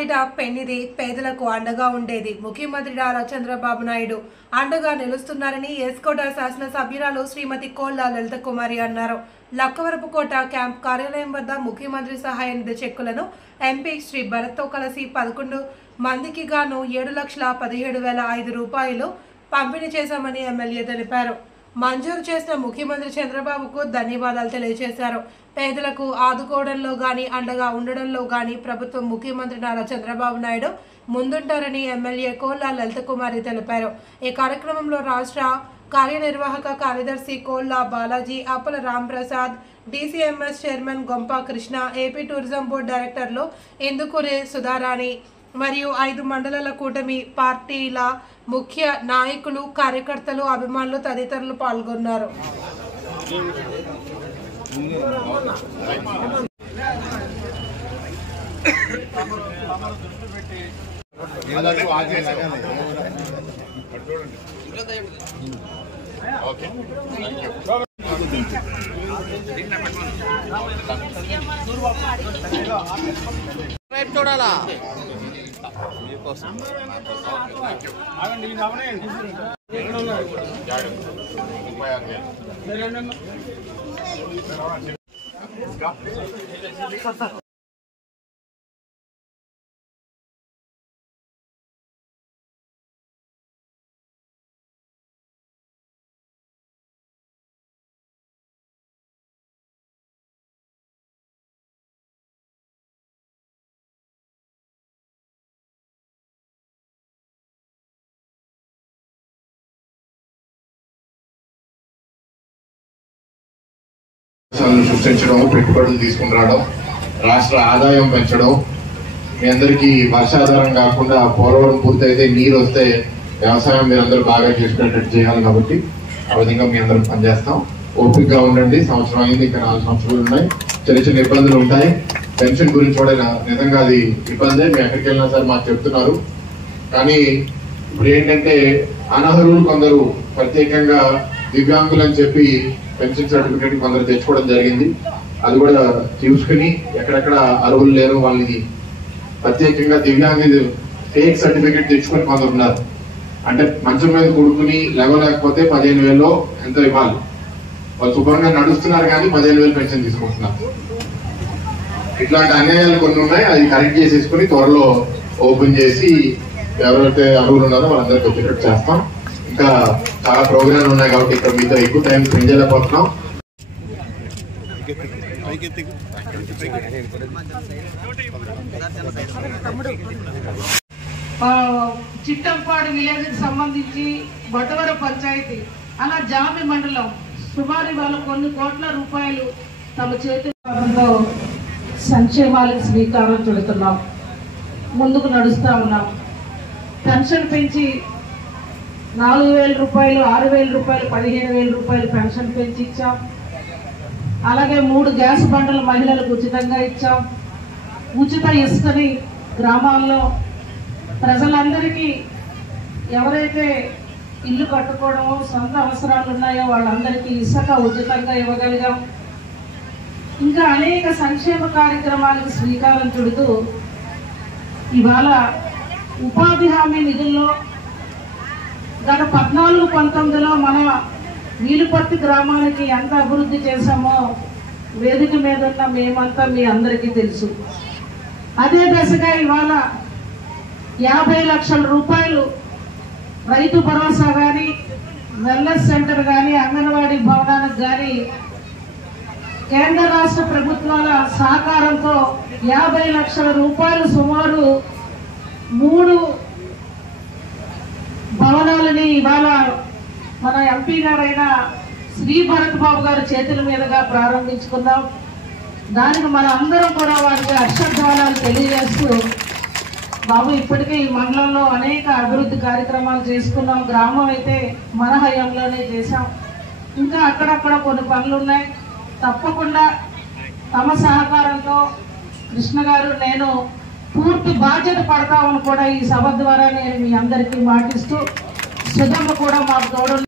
పాలిట పెన్నిది పేదలకు అండగా ఉండేది. ముఖ్యమంత్రి నారా చంద్రబాబు నాయుడు అండగా నిలుస్తున్నారని ఎస్కోట శాసనసభ్యురాలు శ్రీమతి కోళ్ల లలిత కుమారి అన్నారు. లక్కవరపుకోట క్యాంప్ కార్యాలయం వద్ద ముఖ్యమంత్రి సహాయ నిధి చెక్కులను ఎంపీ శ్రీ భరత్తో కలిసి 11 మందికి గాను 7,17,500 రూపాయలు పంపిణీ చేశామని ఎమ్మెల్యే తెలిపారు. మంజూరు చేసిన ముఖ్యమంత్రి చంద్రబాబుకు ధన్యవాదాలు తెలియజేశారు. పేదలకు ఆదుకోవడంలో గాని అండగా ఉండడంలో గాని ప్రభుత్వం ముఖ్యమంత్రి నారా చంద్రబాబు నాయుడు ముందుంటారని ఎమ్మెల్యే కోళ్ల లలిత కుమారి తెలిపారు. ఈ కార్యక్రమంలో రాష్ట్ర కార్యనిర్వాహక కార్యదర్శి కోళ్ల Balaji, Appala Ramprasad, DCMS chairman Gompa Krishna, AP tourism board డైరెక్టర్లు ఇందుకూరి సుధారాణి మరియు 5 మండలాల కూటమి పార్టీల ముఖ్య నాయకులు, కార్యకర్తలు, అభిమానులు తదితరులు పాల్గొన్నారు. చూడాలా సృష్టించడం, పెట్టుబడులు తీసుకుని రావడం, రాష్ట్ర ఆదాయం పెంచడం, మీ అందరికీ వర్షాధారం కాకుండా పోలవరం పూర్తయితే నీరు వస్తే వ్యవసాయం మీరందరూ బాగా చేసుకునేటట్టు చేయాలి. కాబట్టి ఆ విధంగా మీ అందరం పనిచేస్తాం. ఓపికగా ఉండండి. సంవత్సరం అయింది, ఇంకా 4 సంవత్సరాలు ఉన్నాయి. చిన్న ఇబ్బందులు ఉంటాయి. పెన్షన్ గురించి కూడా నిజంగా అది ఇబ్బందే. మేము ఎక్కడికి వెళ్ళినా సరే మాకు చెప్తున్నారు. కానీ ఇప్పుడు ఏంటంటే అనర్హులు కొందరు ప్రత్యేకంగా దివ్యాంగులు అని చెప్పి పెన్షన్ సర్టిఫికేట్ కొందరు తెచ్చుకోవడం జరిగింది. అది కూడా చూసుకుని ఎక్కడెక్కడ అర్హులు లేరు వాళ్ళని ప్రత్యేకంగా దివ్యాంగ ఫేక్ సర్టిఫికేట్ తెచ్చుకొని కొందరు ఉన్నారు. అంటే మంచం మీద కొడుకుని లేవలేకపోతే 15,000 ఎంతో ఇవ్వాలి. వాళ్ళు శుభ్రంగా నడుస్తున్నారు కానీ 15,000 పెన్షన్ తీసుకుంటున్నారు. ఇట్లాంటి అన్యాయాలు కొన్ని ఉన్నాయి. అది కరెక్ట్ చేసేసుకుని త్వరలో ఓపెన్ చేసి ఎవరైతే అర్హులు ఉన్నారో వాళ్ళందరికీ వచ్చేటట్టు చేస్తాం. ఇంకా చాలా ప్రోగ్రాంలు ఉన్నాయి కాబట్టి ఇక్కడ మీతో ఎక్కువ టైం స్పెండ్ చేయలేకపోతున్నాం. చిట్టంపాడు విలేజ్ కి సంబంధించి బొట్టవర పంచాయతీ అలా జామి మండలం సుమారు వాళ్ళ కొన్ని కోట్ల రూపాయలు తమ చేతితో సంక్షేమాలకు శ్రీకారం చుడుతున్నాం. ముందుకు నడుస్తూ ఉన్నాం. పెన్షన్ పెంచి 4,000 రూపాయలు, 6,000 రూపాయలు, 15,000 రూపాయలు పెన్షన్ పెంచి ఇచ్చాం. అలాగే 3 గ్యాస్ బండలు మహిళలకు ఉచితంగా ఇచ్చాం. ఉచిత ఇసుకని గ్రామాల్లో ప్రజలందరికీ ఎవరైతే ఇల్లు కట్టుకోవడమో సొంత అవసరాలు ఉన్నాయో వాళ్ళందరికీ ఇసుక ఉచితంగా ఇవ్వగలిగాం. ఇంకా అనేక సంక్షేమ కార్యక్రమాలకు శ్రీకారం చుడుతూ ఇవాళ ఉపాధి హామీ నిధుల్లో గత 14-19లో మన వీలుపర్తి గ్రామానికి ఎంత అభివృద్ధి చేశామో వేదిక మీద ఉన్న మేమంతా మీ అందరికీ తెలుసు. అదే దశగా ఇవాళ 50 లక్షల రూపాయలు రైతు భరోసా కానీ, వెల్నెస్ సెంటర్ కానీ, అంగన్వాడీ భవనానికి కానీ కేంద్ర రాష్ట్ర ప్రభుత్వాల సహకారంతో 50 లక్షల రూపాయలు సుమారు 3 భవనాలని ఇవాళ మన ఎంపీ గారైన శ్రీ భరత్ బాబు గారి చేతుల మీదుగా ప్రారంభించుకున్నాం. దానికి మన అందరం కూడా వారికి హర్షధ్వానాలు తెలియజేస్తూ, బాబు ఇప్పటికే ఈ మండలంలో అనేక అభివృద్ధి కార్యక్రమాలు చేసుకున్నాం. గ్రామం అయితే మన హయాంలోనే చేశాం. ఇంకా అక్కడక్కడ కొన్ని పనులు ఉన్నాయి. తప్పకుండా తమ సహకారంతో కృష్ణ గారు, నేను పూర్తి బాధ్యత పడతామని కూడా ఈ సభ ద్వారా నేను మీ అందరికీ మాటిస్తూ, సుధమ్మ కూడా మాకు తోడు